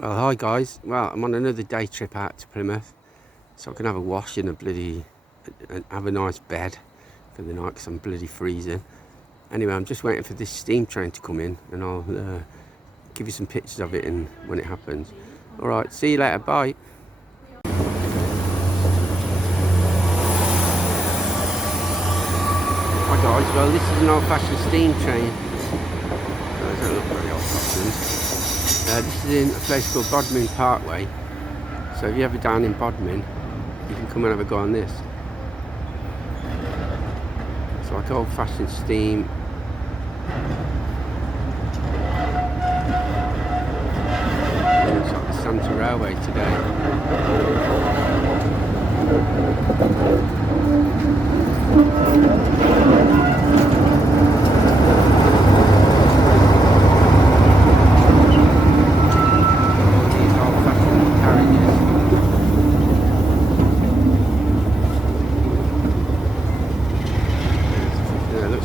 Well, hi guys. Well, I'm on another day trip out to Plymouth, so I can have a wash in a bloody and have a nice bed for the night because I'm bloody freezing. Anyway, I'm just waiting for this steam train to come in, and I'll give you some pictures of it and when it happens. All right, see you later. Bye. Hi guys. Well, this is an old-fashioned steam train. They don't look very old-fashioned. This is in a place called Bodmin Parkway, so if you're ever down in Bodmin, you can come and have a go on this. It's like old-fashioned steam. It looks like the Santa Railway today.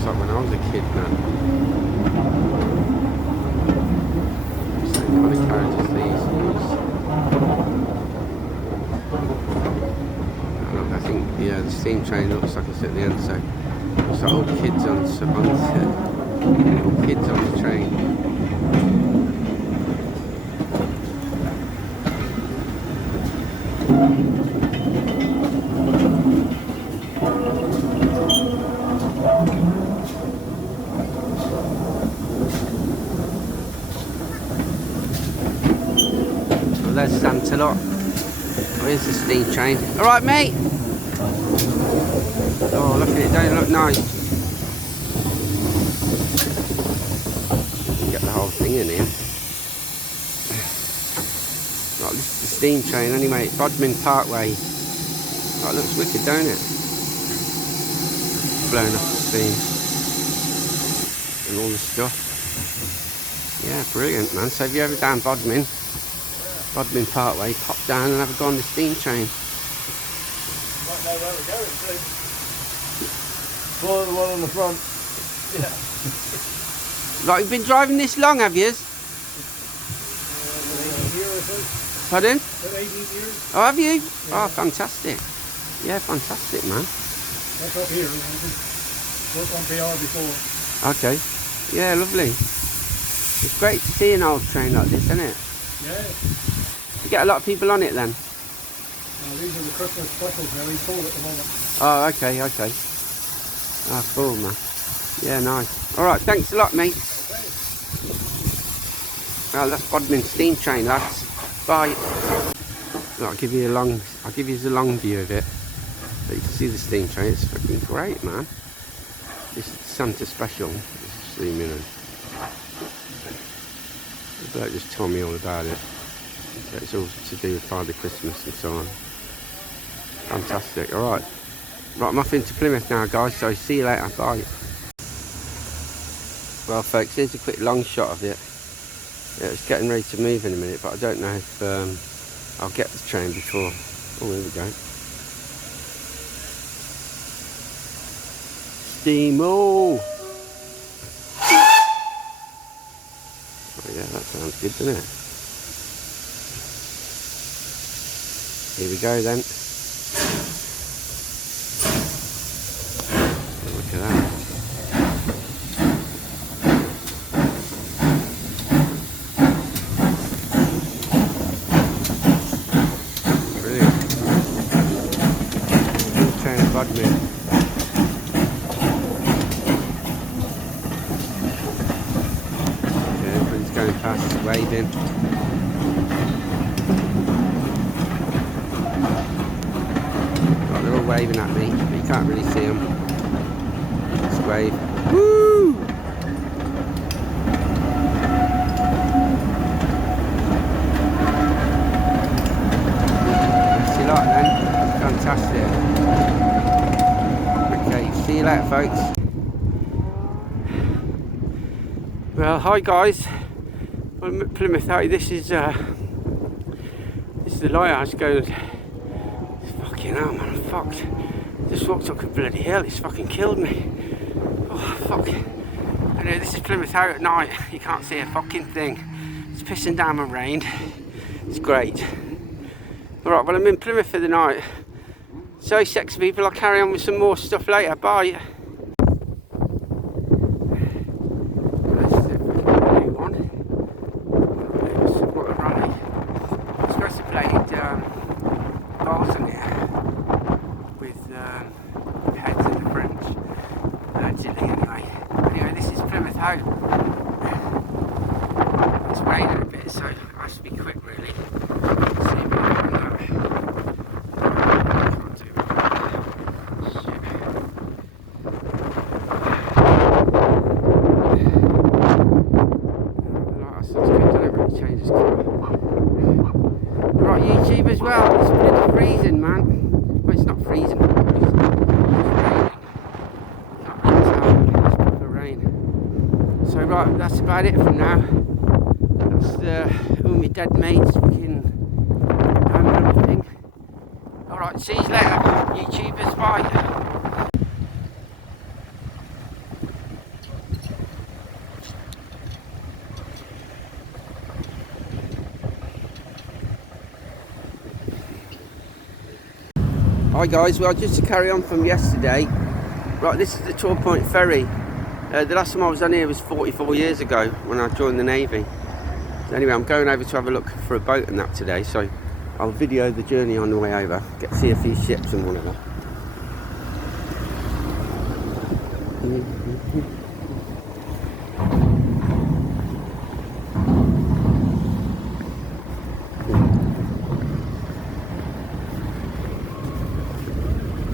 Like when I was a kid, man. Same kind of carriages these use. I think, yeah, the steam train looks like it's at the end, so it's like old kids on the train. There's Santa lot. Where's the steam train? Alright, mate! Oh, look at it, don't it look nice? You can get the whole thing in here. Right, this is the steam train anyway, Bodmin Parkway. Oh, it looks wicked, don't it? Blowing off the steam. And all the stuff. Yeah, brilliant, man. So if you're ever down Bodmin Parkway, pop down and have a go on the steam train. Might know where we're going to. Follow the one on the front. Yeah. Like, you've been driving this long, have you? 18 years or so. Pardon? About 18 years. Oh, have you? Yeah. Oh, fantastic. Yeah, fantastic, man. That's up here. Worked on PR before. Okay. Yeah, lovely. It's great to see an old train like this, isn't it? Yeah. You get a lot of people on it then? These are the Christmas specials now. He's full at the moment. Oh, okay. Oh, cool, man. Yeah, nice. Alright, thanks a lot, mate. Okay. Well, that's Bodmin steam train, lads. Bye. I'll give you a long view of it. So you can see the steam train. It's fucking great, man. This is the Santa special. Just zoom in and the bloke just told me all about it. So it's all to do with Father Christmas and so on. Fantastic. Alright. Right, I'm off into Plymouth now, guys, so see you later. Bye. Well, folks, here's a quick long shot of it. Yeah, it's getting ready to move in a minute, but I don't know if I'll get the train before. Oh, here we go. Steam-o! Oh yeah, that sounds good, doesn't it? Here we go then. Look at that. Brilliant. Train of Bodmin. Yeah, everyone's going past, waving. They're all waving at me, but you can't really see them. Just wave. Woo! Thanks a lot, then. Fantastic. Okay, see you later, folks. Well, hi guys. I'm at Plymouth. This is the lighthouse going. Fucking hell, man, I'm fucked. Just walked up a bloody hill, it's fucking killed me. Oh, fuck. Anyway, this is Plymouth out at night. You can't see a fucking thing. It's pissing down with rain. It's great. Alright, well I'm in Plymouth for the night. So sexy people, I'll carry on with some more stuff later. Bye. It's raining a bit, so it has to be quick really. See a bit on that. Can't do that. Shit. Right, that's good, doesn't it? Really changes colour. Right, YouTube as well. It's bloody freezing, man. Well, it's not freezing. It's raining. Can't really tell. It's proper rain. So right, that's about it for now. All my dead mates fucking and everything. Alright, see you later, YouTubers, bye. Hi guys, well just to carry on from yesterday, right, this is the Torpoint ferry. The last time I was on here was 44 years ago when I joined the Navy. Anyway, I'm going over to have a look for a boat and that today, so I'll video the journey on the way over, get to see a few ships and whatever.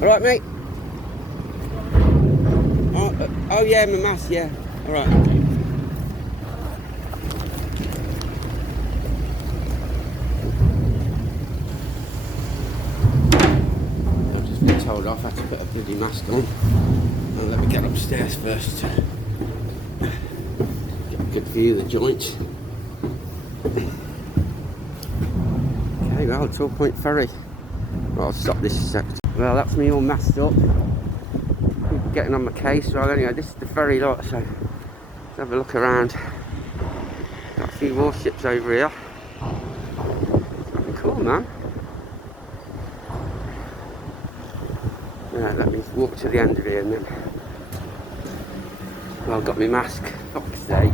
Alright mate? Oh yeah, my mask, yeah. Alright. Told off, I had to put a bloody mask on. And let me get upstairs first to get a good view of the joints. Okay, well, Torpoint ferry. Well, I'll stop this a sec. Well, that's me all masked up. People getting on my case. Well, anyway, this is the ferry lot, so let's have a look around. Got a few warships over here. It's looking cool, man. Yeah, let me walk to the end of here and then. Well, I've got my mask. Fuck's sake.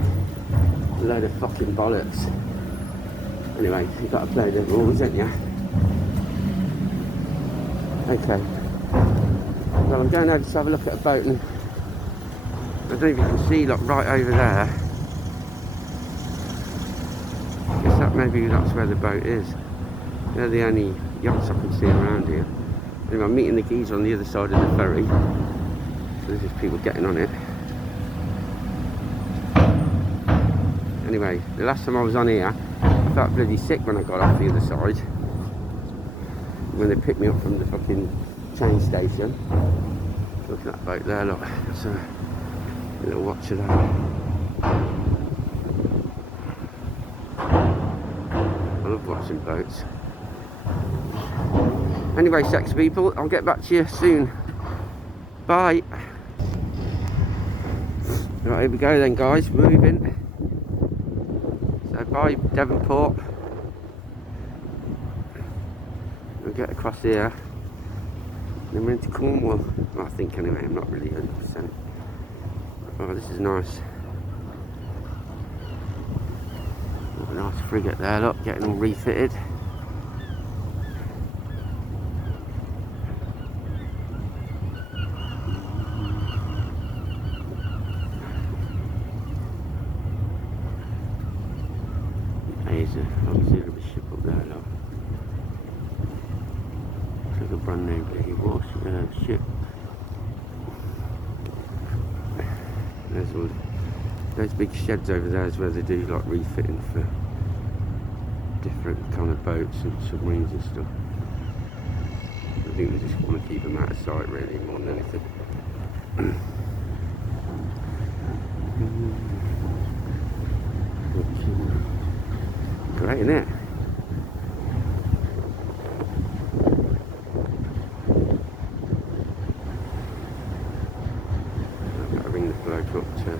A load of fucking bollocks. Anyway, you've got to play the rules, haven't you? Okay. Well, I'm going over to have a look at a boat and I don't know if you can see, like, right over there. I guess that maybe that's where the boat is. They're the only yachts I can see around here. Anyway, I'm meeting the geezer on the other side of the ferry. So there's just people getting on it. Anyway, the last time I was on here, I felt bloody sick when I got off the other side. When they picked me up from the fucking train station. Look at that boat there, look. That's a little watch of that. I love watching boats. Anyway, sex people, I'll get back to you soon. Bye. Right, here we go then, guys. Moving. So bye, Devonport. We'll get across here. Then we're into Cornwall. Well, I think anyway. I'm not really 100%. Oh, this is nice. Oh, a nice frigate there. Look, getting all refitted. There's a auxiliary ship up there, look. Looks like a brand new bloody ship. There's all those big sheds over there is where they do like refitting for different kind of boats and submarines and stuff. I think they just want to keep them out of sight really more than anything. Great, isn't it? I've got to ring the bloke up to.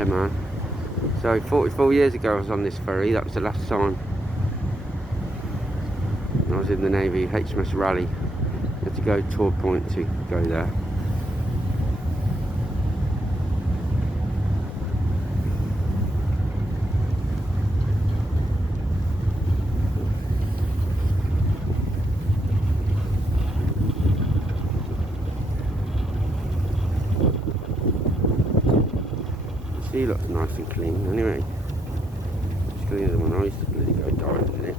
Yeah, man. So 44 years ago I was on this ferry. That was the last time I was in the Navy, HMS Raleigh. I had to go Torpoint to go there. The sea looks nice and clean anyway. It's cleaner than when I used to bloody go diving in it.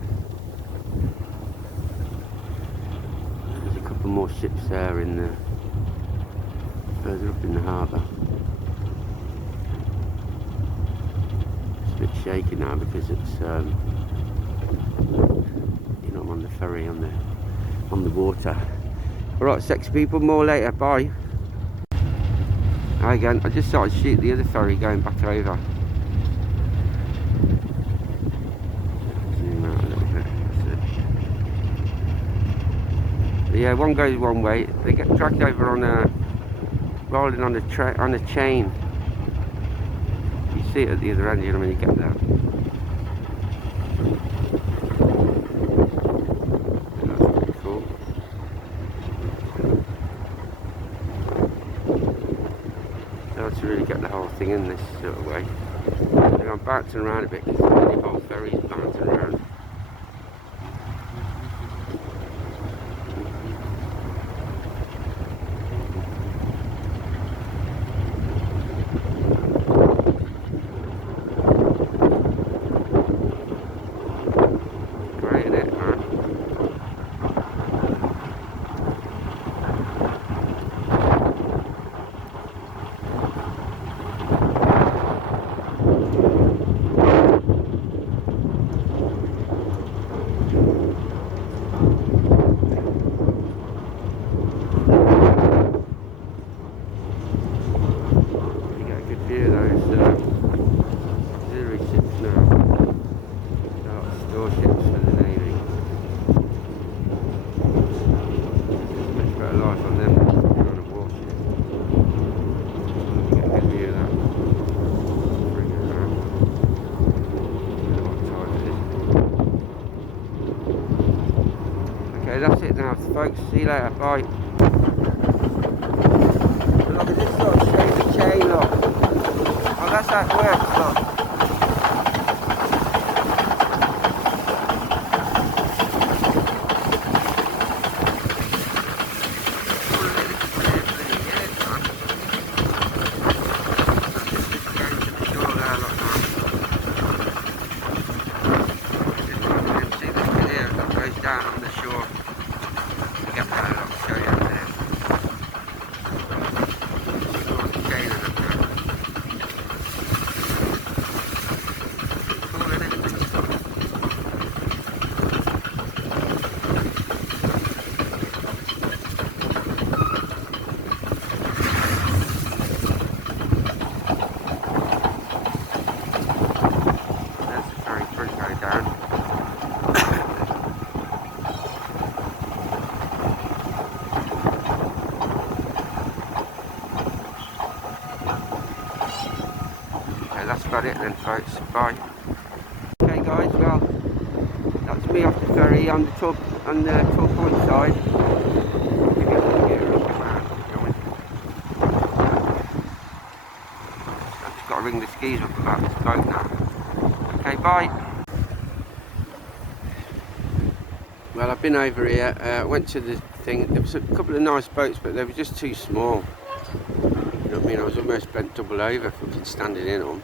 There's a couple more ships there in the further up in the harbour. It's a bit shaky now because it's you know, I'm on the ferry on the water. Alright, sexy people, more later, bye. Hi again, I just started to shoot the other ferry going back over. Zoom out a little bit, that's it. But yeah, one goes one way, they get dragged over on rolling on a chain. You see it at the other end, you know, when you get there. That's pretty cool. So to really get the whole thing in this sort of way. I'm bouncing around a bit because the whole ferry's bouncing around. Great, isn't it, man? That's it now, folks. See you later. Bye. Look at this sort of shaky chain, look. Oh, that's how it works, look. Down on the shore. Get that out, show you there. Cool, isn't it? There's the ferry front going down. That's about it then, folks. Bye. Okay guys, well, that's me off the ferry on the Torpoint side. Give you a little bit of a look around, going. I've just got to ring the skis up about this boat now. Okay, bye. Well, I've been over here, went to the thing. There was a couple of nice boats, but they were just too small. You know what I mean? I was almost bent double over fucking standing in them.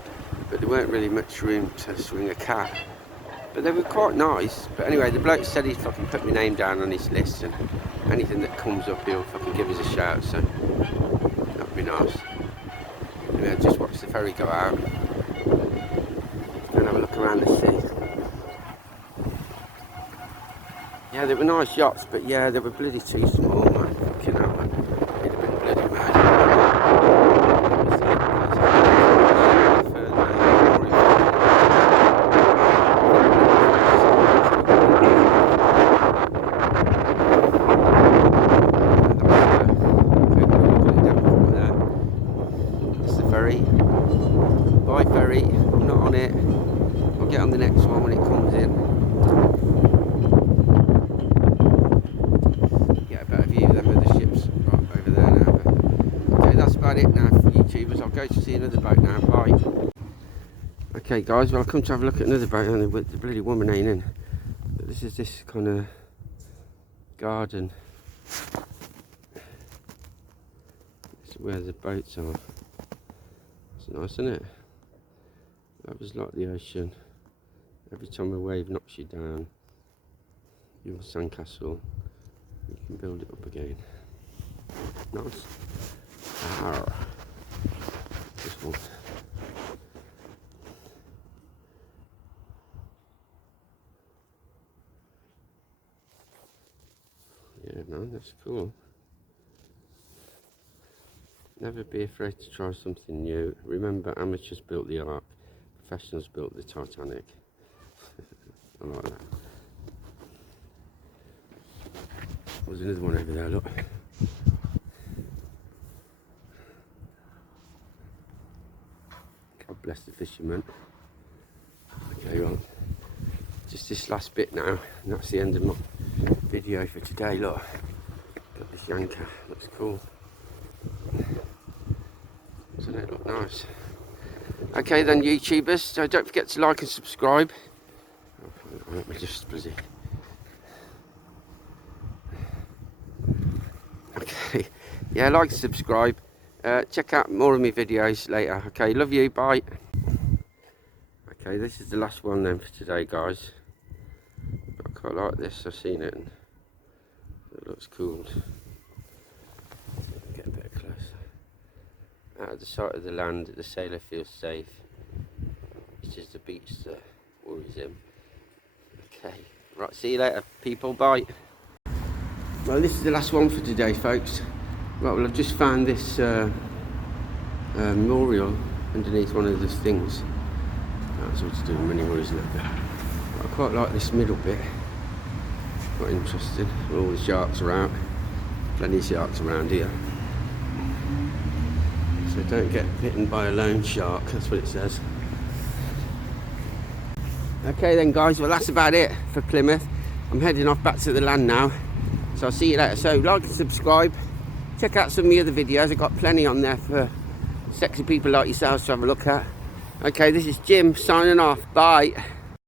But there weren't really much room to swing a cat. But they were quite nice. But anyway, the bloke said he'd fucking put my name down on his list, and anything that comes up he'll fucking give us a shout, so that'd be nice. Anyway, just watch the ferry go out. Go and have a look around the sea. Yeah, they were nice yachts, but yeah, they were bloody too small, man. Fucking hell, man. They'd have been bloody mad. ferry. Bye ferry, I'm not on it. I'll get on the next one when it comes in. Get a better view then with the ships right over there now. But, okay, that's about it now for YouTubers. I'll go to see another boat now. Bye. Okay guys, well I've come to have a look at another boat and the bloody woman ain't in. But this is this kind of garden. This is where the boats are. It's nice, isn't it? That was like the ocean. Every time a wave knocks you down, your sandcastle, you can build it up again. Nice. Arr. This one. Yeah, man, that's cool. Never be afraid to try something new. Remember, amateurs built the Ark, professionals built the Titanic. I like that. There's another one over there, look. God bless the fishermen. Okay, well, just this last bit now, and that's the end of my video for today. Look, got this yanker, looks cool. Doesn't it look nice? Okay then, YouTubers, so don't forget to like and subscribe. Let me just busy. Okay, yeah, like and subscribe. Check out more of my videos later. Okay, love you, bye. Okay, this is the last one then for today, guys. I quite like this, I've seen it and it looks cool. Get a bit closer. Out of the sight of the land, the sailor feels safe. It's just the beach that worries him. Okay, right, see you later, people, bye. Well, this is the last one for today, folks. Right, well, I've just found this memorial underneath one of those things. That's what to do with many worries, isn't it? I quite like this middle bit. Quite interesting. All the sharks are out. Plenty of sharks around here. So don't get bitten by a lone shark, that's what it says. Okay then guys, well that's about it for Plymouth. I'm heading off back to the land now. So I'll see you later. So like and subscribe. Check out some of the other videos. I've got plenty on there for sexy people like yourselves to have a look at. Okay, this is Jim signing off. Bye.